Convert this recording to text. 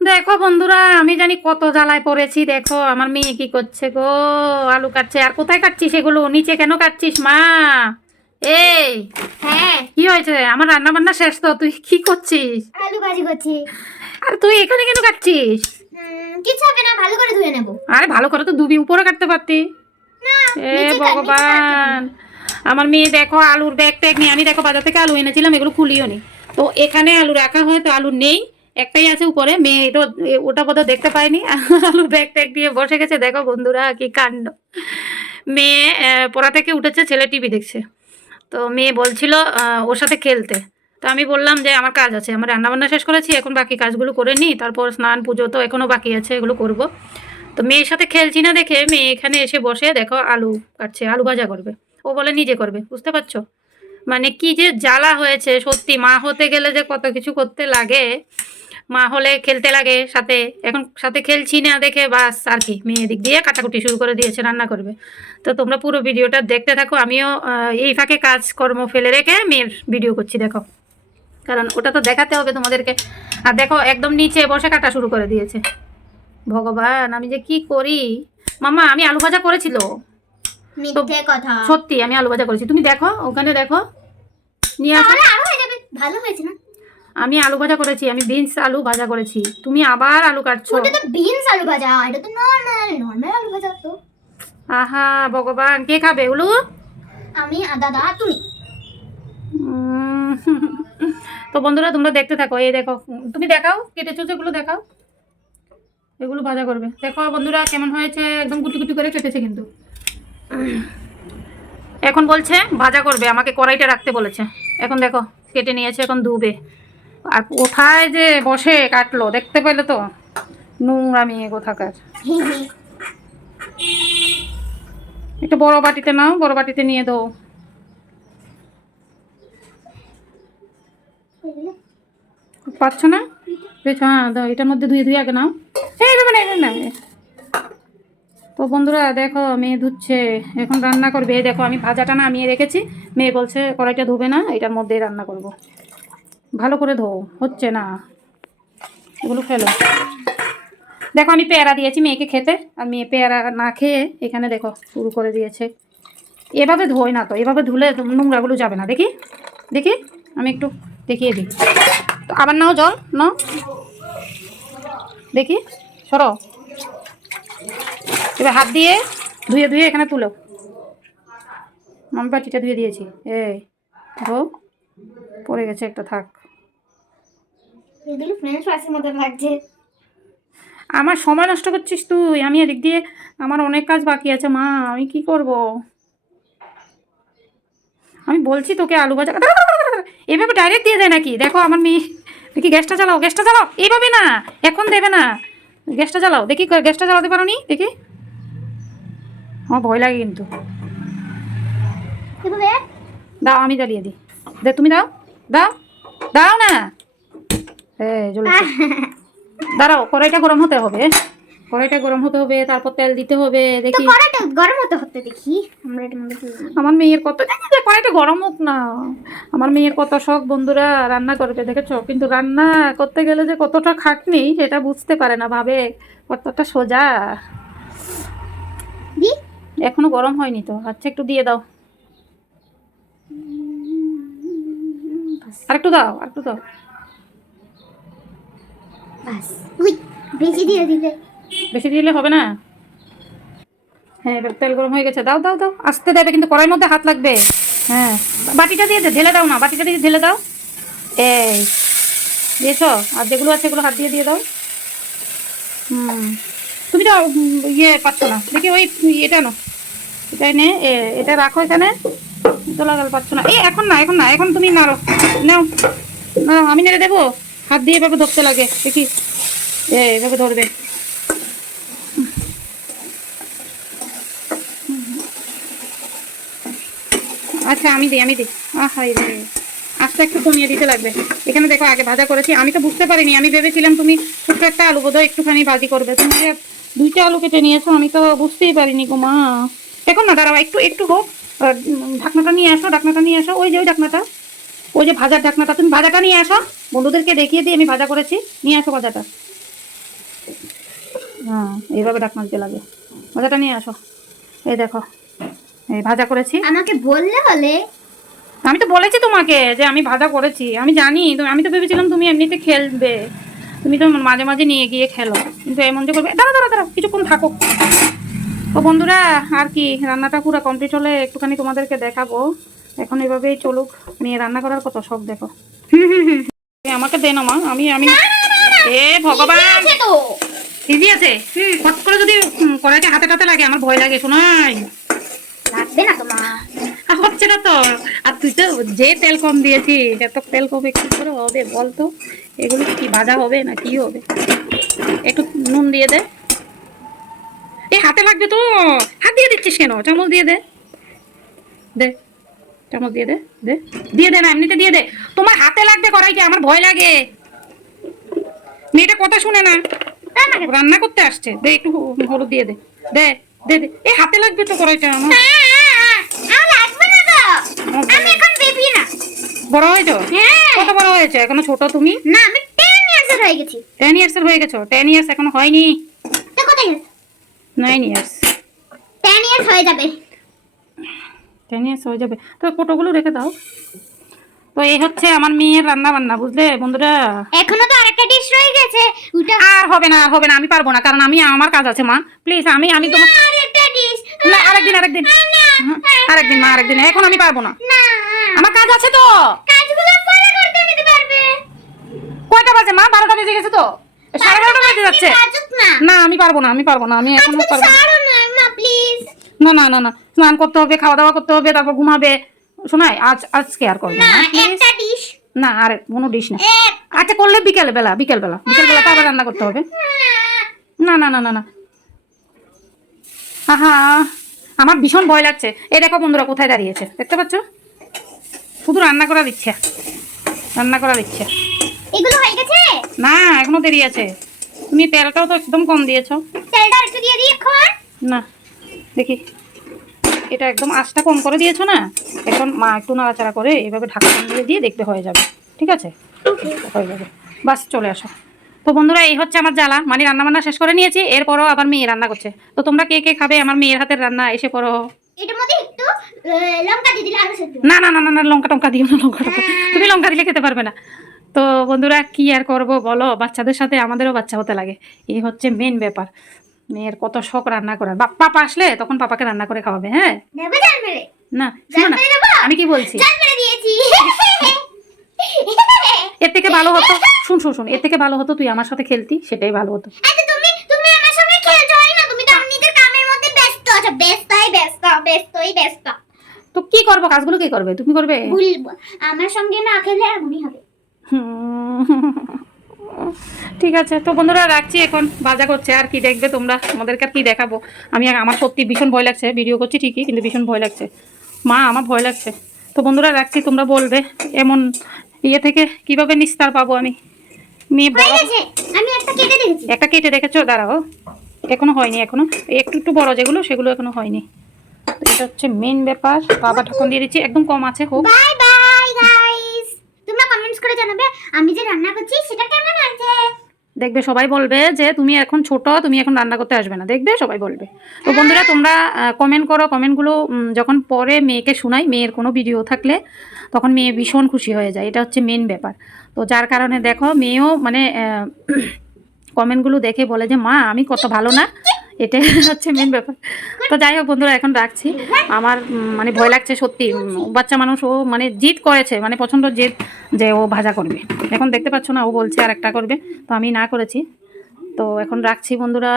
দেখো বন্ধুরা আমি জানি কত জ্বালায় পড়েছি দেখো আমার মেয়ে কি করছে গো আলু কাটছে। আর কোথায় কাটছিস এগুলো? নিচে কেন কাটছিস মা? এই হ্যাঁ। কি হয়েছে? আমার রান্না বান্না শেষ তো তুই কি করছিস? আলু ভাজি করছি। আর তুই এখানে কেন কাটছিস? কিছু হবে না ভালো করে ধুয়ে নেব। আরে ভালো করে তো দুবি উপরে কাটতে পারতি। না এ ভগবান। আমার মেয়ে দেখো আলুর ব্যাগ ট্যাগ নিয়ে আমি দেখো বাজার থেকে আলু এনেছিলাম এগুলো খুলিও নি। তো এখানে আলু রাখা হয় তো আলু নেই। একটাই আছে উপরে, মেয়ে এটা, ওটা বোধহয় দেখতে পায়নি। আলুর ব্যাগ ট্যাগ দিয়ে বসে গেছে, দেখো বন্ধুরা কি কাণ্ড। মেয়ে পড়া থেকে উঠেছে, ছেলে টিভি দেখছে। তো মেয়ে বলছিল ওর সাথে খেলতে। তো আমি বললাম যে, আমার কাজ আছে, আমার রান্নাবান্না শেষ করেছি, এখন বাকি কাজগুলো করে নিই, তারপর স্নান, পুজো তো এখনও বাকি আছে, এগুলো করব। তো মেয়ের সাথে খেলছি না দেখে, মেয়ে এখানে এসে বসে, দেখো আলু কাটছে, আলু ভাজা করবে। ও বলে, নিজে করবে, বুঝতে পারছ? মানে কি যে জ্বালা হয়েছে সত্যি মা হতে গেলে যে কত কিছু করতে লাগে মা হলে খেলতে লাগে সাথে। এখন সাথে খেলছি না দেখে বাস আর কি মেয়ে দিক দিয়ে কাটাকুটি শুরু করে দিয়েছে রান্না করবে। তো তোমরা পুরো ভিডিওটা দেখতে থাকো আমিও এই ফাঁকে কাজকর্ম ফেলে রেখে মেয়ের ভিডিও করছি দেখো। কারণ ওটা তো দেখাতে হবে তোমাদেরকে। আর দেখো একদম নিচে বসে কাটা শুরু করে দিয়েছে। ভগবান আমি যে কি করি? মামা আমি আলু ভাজা করেছিল সত্যি আমি আলু ভাজা করেছি। তুমি দেখো ওখানে দেখো। নিয়ে ভালো হয়েছে না? আমি আলু ভাজা করেছি আমি বিনস আলু ভাজা করেছি। তুমি আবার আলু কাটছো। ওটা তো বিনস আলু ভাজা এটা তো নর্মাল নর্মাল আলু ভাজা তো। আহা ভগবান। কে খাবে উলু? আমি দাদা তুমি। তো বন্ধুরা তোমরা দেখতে থাকো। এই দেখো তুমি দেখাও কেটেছো যেগুলো দেখাও। এগুলো ভাজা করবে। দেখো বন্ধুরা কেমন হয়েছে? একদম গুটি গুটি করে কেটেছে কিন্তু। এখন বলছে, ভাজা করবে, আমাকে কড়াইটা রাখতে বলেছে। এখন দেখো, কেটে নিয়েছে, এখন ধুবে। আর কোথায় যে বসে কাটলো, দেখতে পেলে তো? নোংরা মেয়ে কোথাকার। একটু বড় বাটিতে নাও, বড় বাটিতে নিয়ে দাও পাচ্ছ না? হ্যাঁ এটার মধ্যে ধুয়ে ধুয়ে আগে নাও। এইভাবে না তো বন্ধুরা, দেখো, মেয়ে ধুচ্ছে। এখন রান্না করবে। দেখো, আমি ভাজাটা নামিয়ে রেখেছি। মেয়ে বলছে, কড়াইটা ধুবে না, এটার মধ্যেই রান্না করব। ভালো করে ধো, হচ্ছে না। এগুলো ফেলো। দেখো, আমি পেয়ারা দিয়েছি মেয়েকে খেতে। আর মেয়ে পেয়ারা না খেয়ে এখানে দেখো, শুরু করে দিয়েছে। এভাবে ধোয় না তো, এভাবে ধুলে নোংরাগুলো যাবে না। দেখি দেখি, আমি একটু দেখিয়ে দিই। তো আবার নাও জল, নাও। দেখি, সরো। এবার হাত দিয়ে ধুয়ে ধুয়ে এখানে তুলো। আমি বাটিটা ধুয়ে দিয়েছি। এই ধো পড়ে গেছে একটা থাক। লাগছে। আমার সময় নষ্ট করছিস তুই। আমি এদিক দিয়ে আমার অনেক কাজ বাকি আছে মা আমি কি করব? আমি বলছি তোকে আলু ভাজা এভাবে ডাইরেক্ট দিয়ে দেয় নাকি? দেখো আমার মেয়ে দেখি গ্যাসটা চালাও গ্যাসটা চালাও এইভাবে না এখন দেবে না। গ্যাসটা চালাও দেখি গ্যাসটা চালাতে পারো নি দেখি। আমার ভয় লাগে কিন্তু। দাও আমি জ্বালিয়ে দিই। দে তুমি দাও। দাও। দাও না। দাঁড়াও কড়াইটা গরম হতে হবে। কড়াইটা গরম হতে হবে তারপর তেল দিতে হবে দেখি। কড়াইটা গরম হতে হতে দেখি। আমরা মেয়ের কত কড়াইটা গরম হোক না। আমার মেয়ের কত শখ বন্ধুরা রান্না করবে দেখেছ? কিন্তু রান্না করতে গেলে যে কতটা খাটনি সেটা বুঝতে পারে না ভাবে। কতটা সোজা। এখনও গরম হয়নি তো আচ্ছা একটু দিয়ে দাও। আর একটু দাও। আর একটু দাও বেশি দিয়ে দিলে। বেশি দিলে হবে না? হ্যাঁ এবার তেল গরম হয়ে গেছে দাও দাও দাও। আসতে দেবে কিন্তু কড়াইয়ের মধ্যে হাত লাগবে। হ্যাঁ বাটিটা দিয়ে দে ঢেলে দাও না বাটিটা দিয়ে ঢেলে দাও। এই দিয়েছ? আর যেগুলো আছে এগুলো হাত দিয়ে দিয়ে দাও। হুম তুমি তো ইয়ে পাচ্ছ না। দেখি ওই এটা নো নে এটা রাখো এখানে। দোলাগাল পাচ্ছ না। এখন না এখন না, এখন তুমি নাড়ো। নাও। নাও, আমি নেড়ে দেবো? হাত দিয়ে এভাবে ধরতে লাগে, দেখি। এভাবে ধরবে। আচ্ছা আমি দিই আমি দিই। আহাই আস্তে একটু কমিয়ে দিতে লাগবে। এখানে দেখো, আগে ভাজা করেছি। আমি তো বুঝতে পারিনি, আমি ভেবেছিলাম তুমি ছোট্ট একটা আলু বোধহয় একটুখানি ভাজি করবে। তুমি দুইটা আলু কেটে নিয়েছো, আমি তো বুঝতেই পারিনি গো মা। এখন না দাঁড়াও একটু একটু হোক। ঢাকনাটা নিয়ে আসো ঢাকনাটা নিয়ে আসো। ওই যে ওই ঢাকনাটা। ওই যে ভাজার ঢাকনাটা। তুমি ভাজাটা নিয়ে আসো। বন্ধুদেরকে দেখিয়ে দিই আমি ভাজা করেছি। নিয়ে আসো ভাজাটা। হ্যাঁ এইভাবে ঢাকনা দিতে লাগে। ভাজাটা নিয়ে আসো। এই দেখো এই ভাজা করেছি। আমাকে বললে হলে? আমি তো বলেছি তোমাকে যে আমি ভাজা করেছি। আমি জানি তো আমি তো ভেবেছিলাম তুমি এমনিতে খেলবে। তুমি তো মাঝে মাঝে নিয়ে গিয়ে খেলো। কিন্তু এমন যে করবে দাঁড়া দাঁড়া দাঁড়া কিছুক্ষণ থাকো। তো বন্ধুরা আর কি রান্নাটা পুরো কমপ্লিট হলে একটুখানি তোমাদেরকে দেখাবো। এখন এভাবেই চলুক। নিয়ে রান্না করার কত শখ দেখো। আমাকে দে না মা আমি আমি এ ভগবান! ইজি আছে হট করে যদি উম, কড়াইটা হাতে টাতে লাগে আমার ভয় লাগে শোনাই। লাগবে না তোমার হচ্ছে না তো আর তুই তো যে তেল কম দিয়েছিস এত তেল কম একটু করে হবে বল তো এগুলো কি ভাজা হবে না কি হবে? একটু নুন দিয়ে দে। এ হাতে লাগবে তো। হাত দিয়ে দিচ্ছিস কেন? চামচ দিয়ে দে। দে। চামচ দিয়ে দে। দে। দিয়ে দে না এমনিতে দিয়ে দে। তোমার হাতে লাগবে করাই কি আমার ভয় লাগে। মেয়েটা কথা শুনে না। রান্না করতে আসছে। দে একটু হলুদ দিয়ে দে। দে দে দে। এ হাতে লাগবে তো কড়াইটা আমার। আর লাগবে না তো। আমার আমি এখন বেবি না। বড় হয়েছো? হ্যাঁ। কত বড় হয়েছে? এখনও ছোট তুমি? না আমি টেন ইয়ার্স হয়ে গেছি। টেন ইয়ার্স হয়ে গেছো? টেন ইয়ার্স এখনও হয়নি? নাইন ইয়ার্স টেন ইয়ার্স হয়ে যাবে। টেন ইয়ার্স হয়ে যাবে। তো ফটোগুলো রেখে দাও। তো এই হচ্ছে আমার মেয়ের রান্না বান্না বুঝলে বন্ধুরা? এখনও তো আরেকটা ডিশ রয়ে গেছে। ওটা আর হবে না আর হবে না আমি পারব না কারণ আমি আমার কাজ আছে মা। প্লিজ আমি আমি তোমার আরেকটা ডিশ না আরেকদিন আরেকদিন। আরেকদিন মা আরেকদিন। এখন আমি পারব না। আমার কাজ আছে তো। কাজগুলো পরে করতে নিতে পারবে। কয়টা বাজে মা? বারোটা বেজে গেছে তো? সাড়ে যাচ্ছে। না। আমি পারব না আমি পারব না আমি এখনও পারব না। না প্লিজ না না না স্নান করতে হবে খাওয়া দাওয়া করতে হবে তারপর ঘুমাবে। শোনাই আজ আজকে আর করবে না একটা ডিশ না আর কোনো ডিশ না। আচ্ছা করলে বিকেল বেলা বিকেল বেলা বিকেল বেলা তো আবার রান্না করতে হবে। না না না না না। আহা আমার ভীষণ ভয় লাগছে। এ দেখো বন্ধুরা কোথায় দাঁড়িয়েছে? দেখতে পাচ্ছ? শুধু রান্না করার ইচ্ছা। রান্না করার ইচ্ছা। এগুলো হয়ে গেছে? না এখনও দেরি আছে। তুমি তেলটাও তো একদম কম দিয়েছ। তেলটা একটু দিয়ে দিই এখন? না দেখি। এটা একদম আঁচটা কম করে দিয়েছ না? এখন মা একটু নাড়াচাড়া করে এভাবে ঢাকা দিয়ে দিয়ে দেখতে হয়ে যাবে। ঠিক আছে? হয়ে যাবে। বাস চলে আসো। তো বন্ধুরা এই হচ্ছে আমার জ্বালা। মানে রান্না বান্না শেষ করে নিয়েছি এরপরও আবার মেয়ে রান্না করছে। তো তোমরা কে কে খাবে আমার মেয়ের হাতের রান্না এসে পড়ো। না না না না না লঙ্কা টঙ্কা দিও না লঙ্কা টঙ্কা তুমি লঙ্কা দিলে খেতে পারবে না। তো বন্ধুরা কি আর করব বলো? বাচ্চাদের সাথে আমাদেরও বাচ্চা হতে লাগে। এই হচ্ছে মেন ব্যাপার। মেয়ের কত শখ রান্না করার। বাপ পাপা আসলে তখন পাপাকে রান্না করে খাওয়াবে হ্যাঁ? না না আমি কি বলছি? এর থেকে ভালো হতো শুন শুন শুন এর থেকে ভালো হতো তুই আমার সাথে খেলতি সেটাই ভালো হতো। তো আমার নিজের কামের মধ্যে ব্যস্ত। ব্যস্ত ব্যস্তই ব্যস্ত। তো কি করব? কাজগুলো কি করবে? তুমি করবে? আমার সঙ্গে না খেলে এমনই হবে। ঠিক আছে তো বন্ধুরা রাখছি এখন বাজা করছে আর কি দেখবে তোমরা আমাদেরকে আর কি দেখাবো। আমি আমার সত্যি ভীষণ ভয় লাগছে ভিডিও করছি ঠিকই কিন্তু ভীষণ ভয় লাগছে। মা আমার ভয় লাগছে। তো বন্ধুরা রাখছি তোমরা বলবে এমন ইয়ে থেকে কীভাবে নিস্তার পাবো আমি? মেয়ে বড় আমি একটা কেটে দেখেছি একটা কেটে দেখেছ দাঁড়াও এখনও হয়নি এখনও। একটু একটু বড় যেগুলো সেগুলো এখনও হয়নি। এটা হচ্ছে মেন ব্যাপার। বাবা ঢাকন দিয়ে দিচ্ছি একদম কম আছে হোক করে জানাবে আমি যে রান্না করছি সেটা কেমন আছে দেখবে, সবাই বলবে যে তুমি এখন ছোট, তুমি এখন রান্না করতে আসবে না। দেখবে, সবাই বলবে। তো বন্ধুরা, তোমরা কমেন্ট করো। কমেন্টগুলো যখন পরে মেয়েকে শোনাই, মেয়ের কোনো ভিডিও থাকলে, তখন মেয়ে ভীষণ খুশি হয়ে যায়। এটা হচ্ছে মেন ব্যাপার। তো যার কারণে দেখো, মেয়েও মানে কমেন্টগুলো দেখে বলে যে, মা, আমি কত ভালো না। এটাই হচ্ছে মেন ব্যাপার। তো যাই হোক বন্ধুরা, এখন রাখছি। আমার মানে ভয় লাগছে সত্যি। বাচ্চা মানুষ, ও মানে জিদ করেছে মানে পছন্দ জেদ যে ও ভাজা করবে। এখন দেখতে পাচ্ছ না, ও বলছে আর একটা করবে। তো আমি না করেছি। তো এখন রাখছি বন্ধুরা।